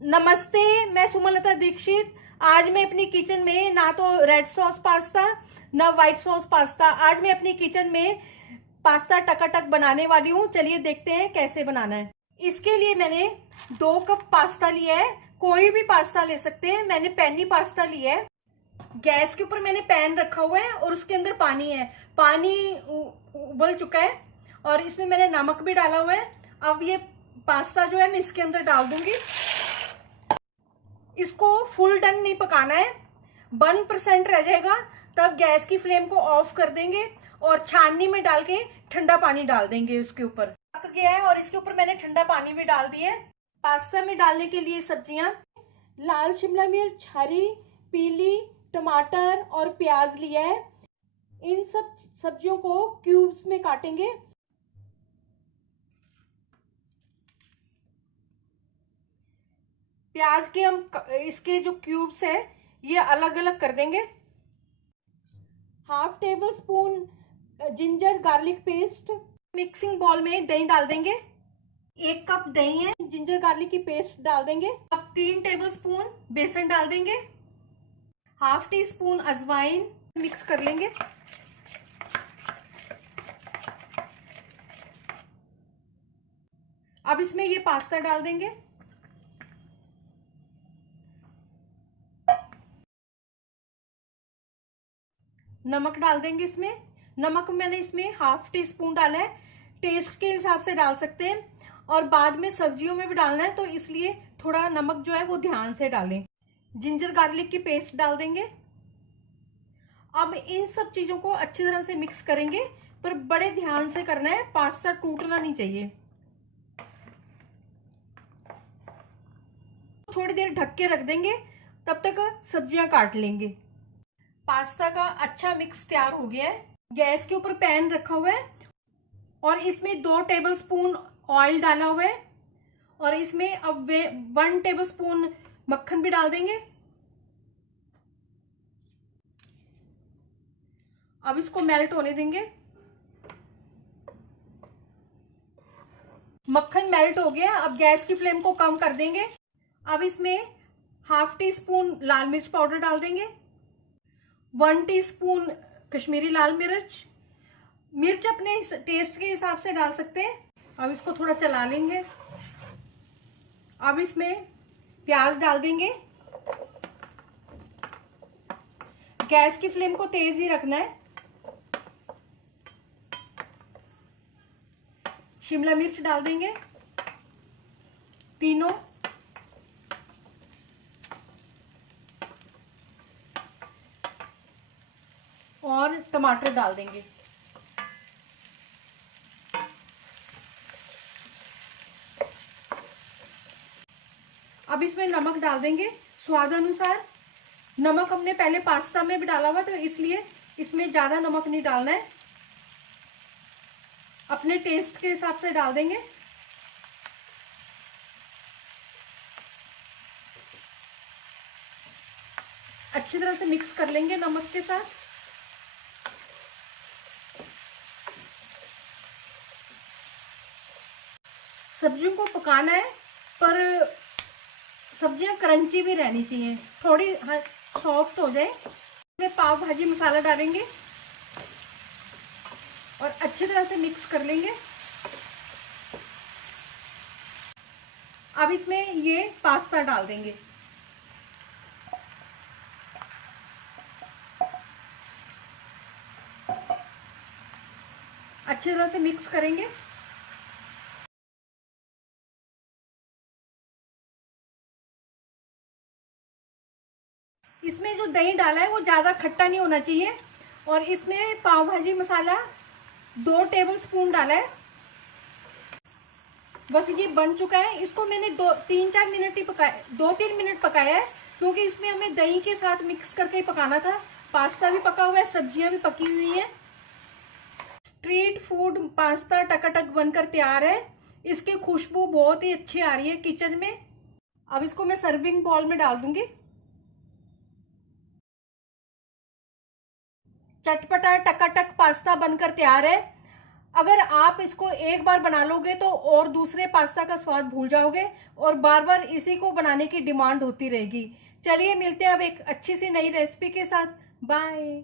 नमस्ते, मैं सुमलता दीक्षित। आज मैं अपनी किचन में ना तो रेड सॉस पास्ता ना व्हाइट सॉस पास्ता, आज मैं अपनी किचन में पास्ता टकाटक बनाने वाली हूँ। चलिए देखते हैं कैसे बनाना है। इसके लिए मैंने 2 कप पास्ता लिया है। कोई भी पास्ता ले सकते हैं, मैंने पेनी पास्ता लिया है। गैस के ऊपर मैंने पैन रखा हुआ है और उसके अंदर पानी है। पानी उबल चुका है और इसमें मैंने नमक भी डाला हुआ है। अब ये पास्ता जो है मैं इसके अंदर डाल दूंगी। इसको फुल डन नहीं पकाना है, 1% रह जाएगा तब गैस की फ्लेम को ऑफ कर देंगे और छाननी में डाल के ठंडा पानी डाल देंगे। उसके ऊपर पक गया है और इसके ऊपर मैंने ठंडा पानी भी डाल दिया है। पास्ता में डालने के लिए सब्जियां, लाल शिमला मिर्च, हरी, पीली, टमाटर और प्याज लिया है। इन सब सब्जियों को क्यूब्स में काटेंगे। प्याज के हम इसके जो क्यूब्स है ये अलग अलग कर देंगे। Half table spoon ginger garlic paste. Mixing ball में दही डाल देंगे। 1 कप दही है, जिंजर गार्लिक की पेस्ट डाल देंगे। अब 3 टेबल स्पून बेसन डाल देंगे। हाफ टी स्पून अजवाइन, मिक्स कर लेंगे। अब इसमें ये पास्ता डाल देंगे। नमक डाल देंगे इसमें। नमक मैंने इसमें हाफ टी स्पून डाला है, टेस्ट के हिसाब से डाल सकते हैं और बाद में सब्जियों में भी डालना है तो इसलिए थोड़ा नमक जो है वो ध्यान से डालें। जिंजर गार्लिक की पेस्ट डाल देंगे। अब इन सब चीजों को अच्छी तरह से मिक्स करेंगे, पर बड़े ध्यान से करना है, पास्ता टूटना नहीं चाहिए। थोड़ी देर ढक के रख देंगे, तब तक सब्जियां काट लेंगे। पास्ता का अच्छा मिक्स तैयार हो गया है। गैस के ऊपर पैन रखा हुआ है और इसमें 2 टेबल स्पून ऑयल डाला हुआ है और इसमें अब 1 टेबल स्पून मक्खन भी डाल देंगे। अब इसको मेल्ट होने देंगे। मक्खन मेल्ट हो गया। अब गैस की फ्लेम को कम कर देंगे। अब इसमें हाफ टी स्पून लाल मिर्च पाउडर डाल देंगे। 1 टीस्पून कश्मीरी लाल मिर्च। मिर्च अपने टेस्ट के हिसाब से डाल सकते हैं। अब इसको थोड़ा चला लेंगे। अब इसमें प्याज डाल देंगे। गैस की फ्लेम को तेज ही रखना है। शिमला मिर्च डाल देंगे तीनों। और टमाटर डाल देंगे। अब इसमें नमक डाल देंगे स्वाद अनुसार। नमक हमने पहले पास्ता में भी डाला हुआ तो इसलिए इसमें ज्यादा नमक नहीं डालना है, अपने टेस्ट के हिसाब से डाल देंगे। अच्छी तरह से मिक्स कर लेंगे नमक के साथ। सब्जियों को पकाना है पर सब्जियां क्रंची भी रहनी चाहिए, थोड़ी सॉफ्ट हो जाए। इसमें पाव भाजी मसाला डालेंगे और अच्छी तरह से मिक्स कर लेंगे। अब इसमें ये पास्ता डाल देंगे। अच्छी तरह से मिक्स करेंगे। इसमें जो दही डाला है वो ज़्यादा खट्टा नहीं होना चाहिए और इसमें पाव भाजी मसाला 2 टेबल स्पून डाला है। बस ये बन चुका है। इसको मैंने 3-4 मिनट ही पकाया, 2-3 मिनट पकाया है क्योंकि इसमें हमें दही के साथ मिक्स करके ही पकाना था। पास्ता भी पका हुआ है, सब्जियां भी पकी हुई हैं। स्ट्रीट फूड पास्ता टकाटक बनकर तैयार है। इसकी खुशबू बहुत ही अच्छी आ रही है किचन में। अब इसको मैं सर्विंग बाउल में डाल दूंगी। चटपटा टकाटक पास्ता बनकर तैयार है। अगर आप इसको एक बार बना लोगे तो और दूसरे पास्ता का स्वाद भूल जाओगे और बार बार इसी को बनाने की डिमांड होती रहेगी। चलिए मिलते हैं अब एक अच्छी सी नई रेसिपी के साथ। बाय।